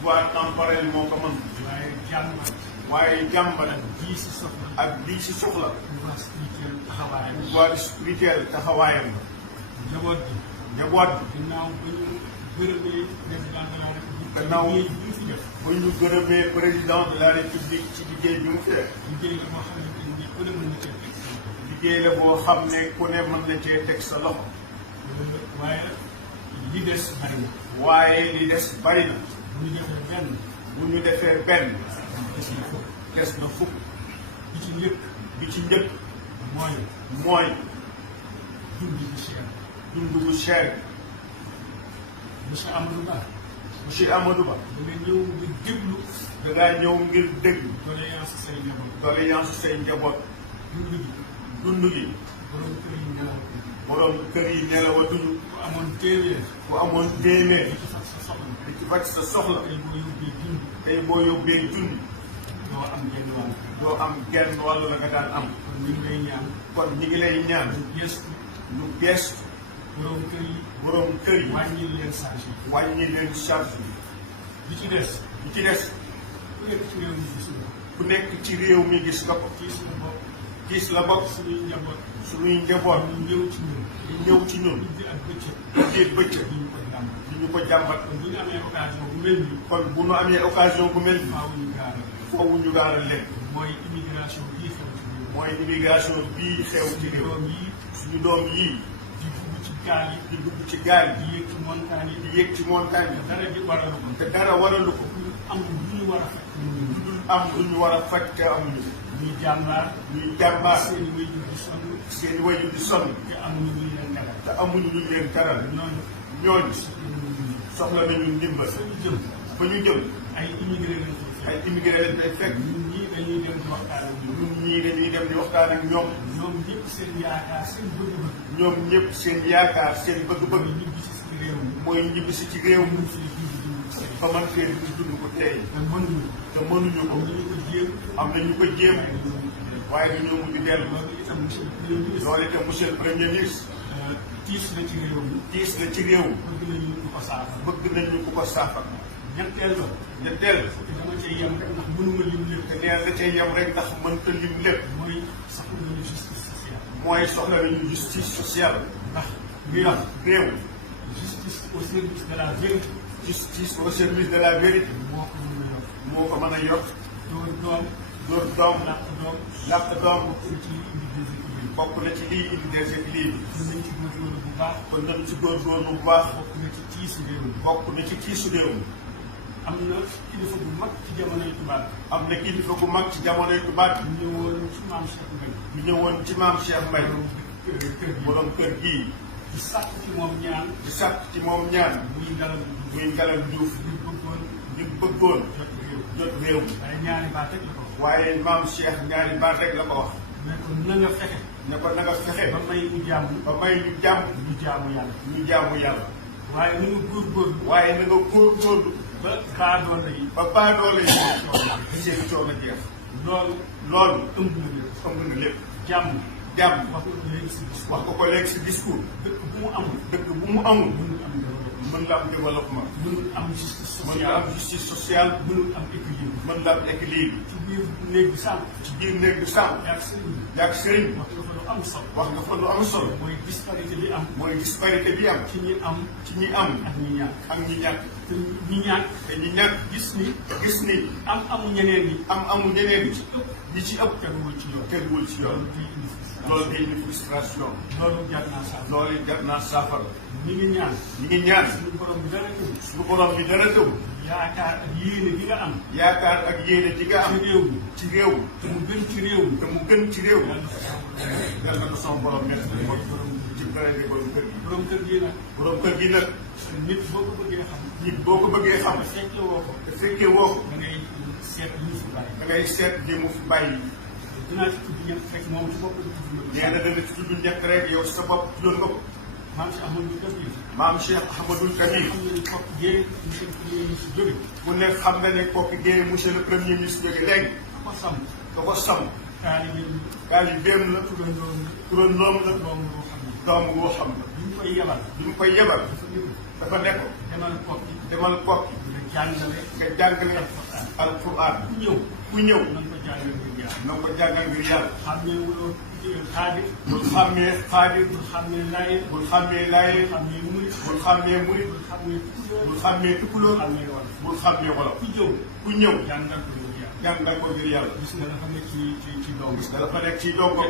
pouvoir temporel moo ko mën. waaye jàmbat. ak lii si soxla. pouvoir spirituel taxawaayam. njaboot bi. njaboot bi. gannaaw ba ñu gërëmee président de la république. gannaaw ba ñu gërëmee président de la république ci liggéey bi mu fi def. liggéey la boo xamante ni ku ne mën na cee teg. liggéey la boo xam ne ku ne mën na cee teg sa loxo. waaye li des bari na. waaye li des bari na. bu ñu defee benn. bu ñu defee benn. des na fukk. bi ci njëkk. bi ci njëkk. mooy. dund bu cher. dund bu cher. monsieur Amadou Ba. monsieur Amadou Ba. da nga ñëw ngir déglu. da ngaa ñëw ngir déglu. doléance say njaboot. doléance say njaboot. dund gi. dund gi. borom kër yi nelawatuñu. borom kër yi nelawatuñu. ku amoon téeméer. ku amoon téeméer. di ci faj sa soxla. di ci faj sa soxla. tey boo yóbbee dund. tey boo yóbbee junni. doo am genn wàll. doo am genn wàll la nga daan am. kon ñu ngi lay ñaan. kon ñi ngi lay ñaan. lu bees. borom kër yi. borom kër yi. wàññi leen charge yi. wàññi leen charge bi. bi ci des. bi ci des. ku nekk ci réew mi gis nga. ku nekk ci réew mi gis nga ko. gis la bopp. gis la bopp. suñuy njaboot. suñuy njaboot. ñu ñëw ci ñun. ñu ñëw ci ñun. guddi ak bëccëg. guddi ak bëccëg. di ñu ko jàmbat. di ñu ko jàmbat. kon bu ñu amee occasion bu mel nii. kon bu nu amee occasion bu mel nii. faaw ñu gaaral. foofu ñu gaaral leen. mooy immigration bii xew ci réew. mooy immigration bii xew ci réew. doom yi. suñu doom yii. di dugg ci gaal yi. di dugg ci gaal di yi. yéeg ci montagne yi. di yéeg ci montagne te dara di waral ko. te dara waralu ko. am lu ñu war a fekk. am lu ñu war a faj te amuñu. ñuy jàmbaar. ñuy jàmbaar. seen i wéyjur di sonn. seen i wayjur di sonn. te amuñu lu ñu leen nekkal. te amuñu lu ñu leen taral. ñooñu. ñooñu soxla nañu ndimbal. fa ñu jëm. fa ñu jëm. ay immigré lañ koy fekk. ay immigré lañ fay fekk. ñun ñii dañuy dem di waxtaan ak ñoom. ñun ñii dañuy dem di waxtaan ak ñoom. ñoom ñëpp seen yaakaar seen bëgg-bëgg. ñoom ñëpp seen yaakaar seen bëgg-bëgg. ñibbi ci si réew mi. mooy ñibbisi ci réew mi. ñu fi dund fa man fee dund ko tey. te mënuñu. te mënuñu ko. am nañu ko jéem. am nañu ko jéem. waaye dañoo mujj dellu. loolu itam monsieur le premier ministre. loolu itam monsieur le premier ministre. tiis la ci réew mi. tiis la ci réew. bëgg nañu ku ko saafara. bëgg nañu ku ko saafara. ñetteel la. ñetteel. dama cay yem rek ndax mënuma lim lépp. te nee na cay yem rek ndax mënta lim lépp. mooy soxla nañu justice sociale. mooy soxla nañu justice sociale. ndax réew. justice au service de la vérité. justice au service de la vérité. moo ko mën a yor. moo ko mën a yor. dóor doom. dóor doom. làq doom. làq doom. bokk na ci li indi déséquilibre. bokk na ci lii indi déséquilibre. kon nañ ci góorgóorlu bu baax. kon nañu ci góorgóorlu bu baax. bokk na ci tiisu réew mi. bokk na ci tiisu réew mi. am na kilifa bu mag ci jamonoy tubaab. am na kilifa bu mag ci jamonoy tubaab. ñu ñëwoon ci maam Cheikh Mbaye. ñu ñëwoon ci maam Cheikh Mbaye. borom kër gii. di sàkk ci moom ñaan. di sàkk ci moom ñaan. muy Ngalam muy Ngalam Diouf. ñu bëggoon ñu bëggoon. jot réew. jot réew mi. waaye ñaari baat rek la ko wax. waaye maam Cheikh ñaari baat rek la ko wax. mais kon na nga fexe. ne ko na nga fexe. ba may ñu jàmm. ba may ñu jàmm. ñu jaamu yàlla. ñu jaamu yàlla. waaye na nga góorgóorlu. waaye na nga góorgóorlu. ba baadoolo yi. ba baadoole yi. seen coono jeex. loolu. loolu. ëmb na lépp. ëmb na lépp. jàmm. jàmm. wax nga ko léegi si bis. wax ko ko léegi si discours. dëkk bu mu amul. dëkk bu mu amul. mënul am développement. mën la am développement. mënul am justice mën sociale. la am justice sociale. mënul am équilibre. mën la am équilibre. ci biir néeg bi sànq. ci biir néeg bi sànq. yaag sëriñ bi. yaag sëriñ. wax nga fa lu am solo. wax nga fa lu am solo. mooy disparité bi am. mooy disparité bi am. ci ñi am. ci ñi am. ak ñi ñàkk. ak ñi ñàkk. te ñi ñàkk. te ñi ñàkk. gis ni. gis ni. am amu ñeneen ñi. amu ñeneen ñi. ñi ci ëpp. teguwul ci yoon. teguwul ci yoon. loolu day indi frustration. loolu jar naa saafara. loolu jar naa saafara. ñi ngi ñaan. ñi ngi ñaan. suñu borom bi dara tëb. suñu borom bi dara tëb. yaakaar ak yéene gi nga am. yaakaar ak yéene ji nga am. ci réew mi. ci réew. te mu gën ci réew mi. te mu gën ci réew. yàlla na ko yal na ko sama borom nekk ci ci bëre borom kër gi. borom kër gi nag. borom kër gi nag. nit boo ko bëggee xam. nit boo ko bëggee xam. te fekke woo ko. te fekkee woo ko. da ngay seet li ñu fi bàyyi. da ngay seet li mu fi bàyyi. dinaa ci tudd ñett rek moom ci bopp la tudd. nee na dana ci tudd ñett rek yow sa bopp tuddoon nga ko. maam si Amadou Kabir. maam Cheikh Ahmadoul Kabir. xam nga ni kooku géej monsieur le premier ministre jóge. bu nekk xam na ne kooku géej monsieur le premier ministre jóge léegi. da ko sàmm. da ko sàmm. taalibe bi. taalibeem la. turandoom la. turandoom la. doom boo xam ne. doom boo xam ne. bi ñu koy yebal. bi mu koy yebal. dafa ñëw. dafa nekk. demal kooku. demal kokki. nga nga jàngale alquran ku ñëw na ko jàngal ngir yàlla xàmmeewuloo xaadir bul xàmmee xaadir bul xàmmee laayeen bul xàmmee laayeen bul xàmmee murit bul xàmmee murit bul xàmmee tukulóor bul xàmmee tukulóor xàmmee wolof bul xàmmee wolof ku ñëw jàngal ko ngir yàlla gis nga dafa nekk ci doom gis nga dafa nekk ci dongo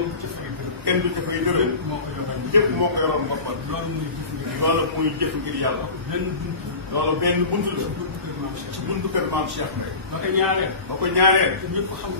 kenn du ca fay dërëm ñëpp moo ko yoroon boppam loolu muy jëf ngir yàlla loolu benn buntu la ci buntu kër maam Cheikh ba ko ñaareel ba ko ñaareel ñëpp xam